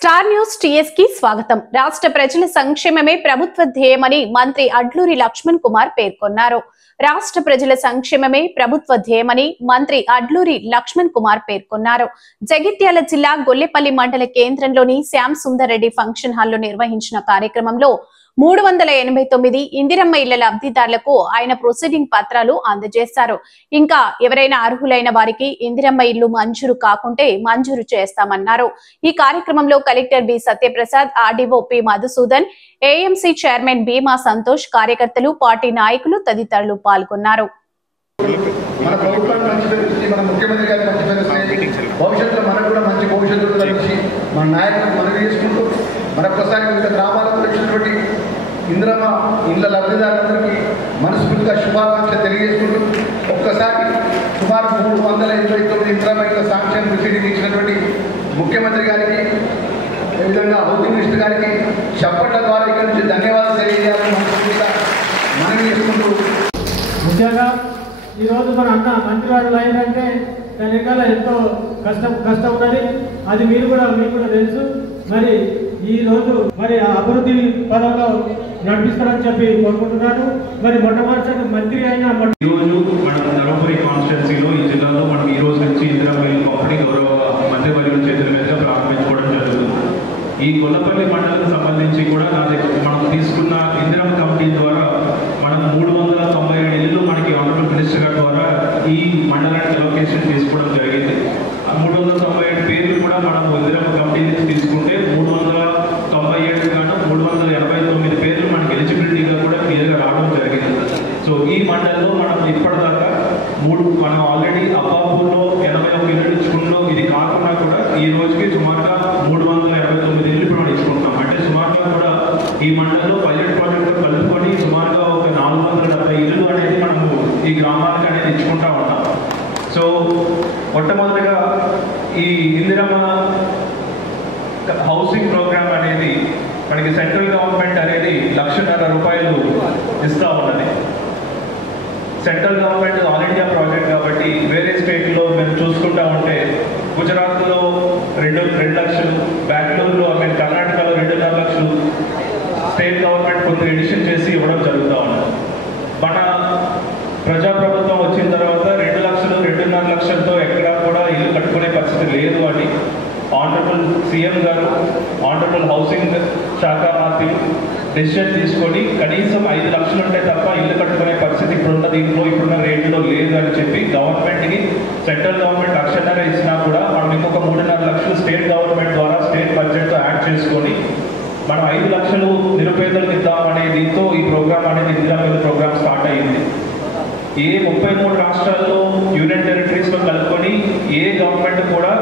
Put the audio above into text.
Star news TS కి స్వాగతం. రాష్ట్ర ప్రజల సంక్షేమమే ప్రభుత్వ ధ్యేయమని మంత్రి అడ్లూరి లక్ష్మణ్ కుమార్ పేర్కొన్నారు. రాష్ట్ర ప్రజల సంక్షేమమే ప్రభుత్వ ధ్యేయమని మంత్రి అడ్లూరి లక్ష్మణ్ కుమార్ పేర్కొన్నారు. జగిత్యాల జిల్లా గొల్లెపల్లి మండల కేంద్రంలోని శ్యామ్ సుందర్ రెడ్డి ఫంక్షన్ హాల్లో నిర్వహించిన కార్యక్రమంలో 389 ఇందిరమ్మ ఇళ్ల లబ్ధిదారులకు ఆయన ప్రొసీడింగ్ పత్రాలు అందజేశారు. ఇంకా ఎవరైనా అర్హులైన వారికి ఇందిరమ్మ ఇల్లు మంజూరు కాకుంటే మంజూరు చేస్తామన్నారు. ఈ కార్యక్రమంలో collector B Satyaprasad, RDO P Madhusudan, AMC chairman Bheema Santosh, కార్యకర్తలు, పార్టీ నాయకులు తదితరులు పాల్గొన్నారు. మరొకసారి వివిధ గ్రామాలకు వచ్చినటువంటి ఇందిరమ్మ ఇళ్ల లబ్ధిదారులందరికీ మనస్ఫూర్తిగా శుభాకాంక్షలు తెలియజేసుకుంటూ ఒక్కసారి సుమారు 389 ఇందిరమ్మ ఇళ్ల సాంక్షన్ ప్రొసీడింగ్ ఇచ్చినటువంటి ముఖ్యమంత్రి గారికి, అదేవిధంగా హౌసింగ్ మినిస్టర్ గారికి చప్పట్ల ద్వారా ఇక్కడ నుంచి ధన్యవాదాలు తెలియజేయాలని మనస్ఫూర్తిగా మనవి చేసుకుంటూ, ముఖ్యంగా ఈరోజు మన అన్న మంత్రివాడు అయిందంటే దాని వెనకాల ఎంతో కష్టం ఉన్నది. అది మీకు కూడా తెలుసు. మరి ఈ రోజు మరి అభివృద్ధి పదంలో నడిపిస్తారని చెప్పి కోరుకుంటున్నాను. మరి మొట్టమొదటి మంత్రి అయిన ఈరోజు మన ధర్మపురి కాన్స్టిట్యున్సీలో ఈ జిల్లాలో మనం ఈ రోజు నుంచి ఇందిరమ్మ ఇల్లు పంపిణీ గౌరవ మంత్రివర్యుల చేతుల మీదుగా ప్రారంభించుకోవడం జరుగుతుంది. ఈ గొల్లపల్లి మండలకు సంబంధించి కూడా మనం తీసుకున్న ఇందిరమ్మ కమిటీ ద్వారా మనం 397 ఇళ్ళు మనకి ఆనరబుల్ మినిస్టర్ గారి ద్వారా ఈ మండలానికి అలొకేషన్ తీసుకోవడం జరిగింది. 397 పేర్లు కూడా మనం ఇందిరమ్మ కమిటీ నుంచి తీసుకుంటే 397 గాను 389 పేర్లు మనకి ఎలిజిబిలిటీగా కూడా క్లియర్గా రావడం జరిగింది. సో ఈ మండలంలో మనం ఇప్పటిదాకా మనం ఆల్రెడీ అబ్బాపూర్లో 81 ఇళ్ళు ఇచ్చుకున్నాం. ఇది కాకుండా కూడా ఈ రోజుకి సుమారుగా 389 ఇళ్ళు ఇప్పుడు మనం ఇచ్చుకుంటున్నాం. అంటే సుమారుగా కూడా ఈ మండలంలో పైలట్ ప్రాజెక్టు కలుపుకొని సుమారుగా ఒక 470 ఇళ్ళు అనేది మనము ఈ గ్రామానికి అనేది ఇచ్చుకుంటా ఉంటాం. సో మొట్టమొదటిగా ఈ ఇందిరమ్మ హౌసింగ్ ప్రోగ్రామ్ అనేది మనకి సెంట్రల్ గవర్నమెంట్ అనేది ₹1,00,000 ఇస్తూ ఉన్నది. Central government all India project కాబట్టి వేరే స్టేట్లో మేము చూసుకుంటా ఉంటే గుజరాత్లో 2 లక్షలు, బెంగళూరులో కర్ణాటకలో 2.5 లక్షలు స్టేట్ గవర్నమెంట్ కొంత ఎడిషన్ చేసి ఇవ్వడం జరుగుతూ ఉన్నది. మన ప్రజాప్రభుత్వం వచ్చిన తర్వాత 2 లక్షలు, 2.5 లక్షలతో ఎక్కడా కూడా ఇల్లు కట్టుకునే పరిస్థితి లేదు అని ఆనరబుల్ సీఎం గారు, ఆనరబుల్ హౌసింగ్ శాఖ మంత్రులు డెసిషన్ తీసుకొని కనీసం 5 లక్షలు ఉంటే తప్ప ఇల్లు కట్టుకునే పరిస్థితి ఇప్పుడున్న రేట్లో లేదు అని చెప్పి గవర్నమెంట్కి సెంట్రల్ గవర్నమెంట్ ₹1,00,000 ఇచ్చినా కూడా మనం ఇంకొక 3.5 లక్షలు స్టేట్ గవర్నమెంట్ ద్వారా స్టేట్ బడ్జెట్తో యాడ్ చేసుకొని మనం 5 లక్షలు నిరుపేదలకు ఇద్దామనే దీంతో ఈ ప్రోగ్రామ్ అనేది ఇందిరమ్మ ప్రోగ్రామ్ స్టార్ట్ అయ్యింది. 33 రాష్ట్రాల్లో యూనియన్ టెరిటరీస్లో కలుపుకొని ఏ గవర్నమెంట్ కూడా